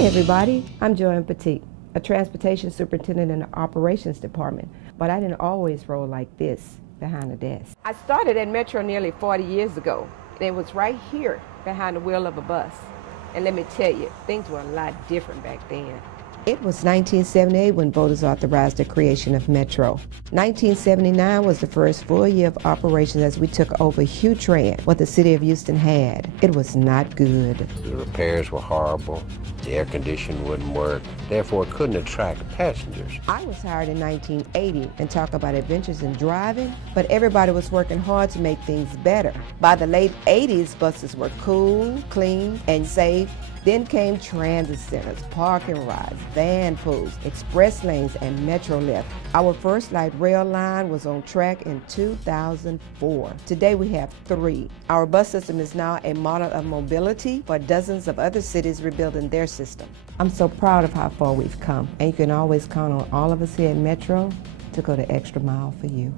Hi everybody, I'm Joanne Petit, a transportation superintendent in the operations department, but I didn't always roll like this behind the desk. I started at Metro nearly 40 years ago, and it was right here behind the wheel of a bus. And let me tell you, things were a lot different back then. It was 1978 when voters authorized the creation of Metro. 1979 was the first full year of operations as we took over HUTRAN, what the city of Houston had. It was not good. The repairs were horrible. The air conditioning wouldn't work. Therefore, it couldn't attract passengers. I was hired in 1980 and talk about adventures in driving, but everybody was working hard to make things better. By the late 80s, buses were cool, clean, and safe. Then came transit centers, parking rides, vanpools, express lanes, and METROLift. Our first light rail line was on track in 2004. Today we have 3. Our bus system is now a model of mobility for dozens of other cities rebuilding their system. I'm so proud of how far we've come, and you can always count on all of us here at Metro to go the extra mile for you.